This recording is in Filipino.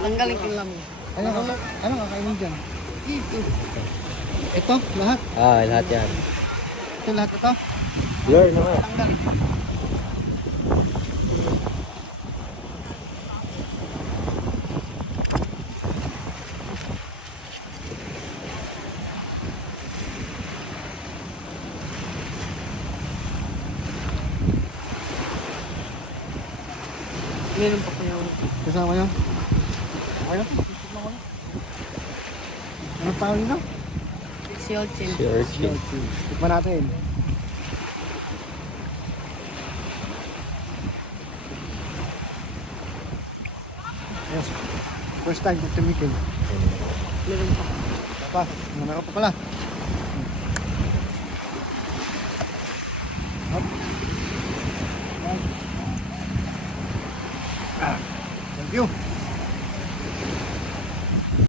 Tanggalin ko lang. Ano kakainin dyan? Ito, lahat? Lahat yan. Ito, lahat ito? Blur naman. Tanggalin. Meron pa kayo. Kasama yun? Okay na ito. Anong tawag nito? Si Olchin. Si Urchin. Tikman natin. Yes. First time dito tumikim. Meron pa. Pa, meron pa pala. Hop. Thank you.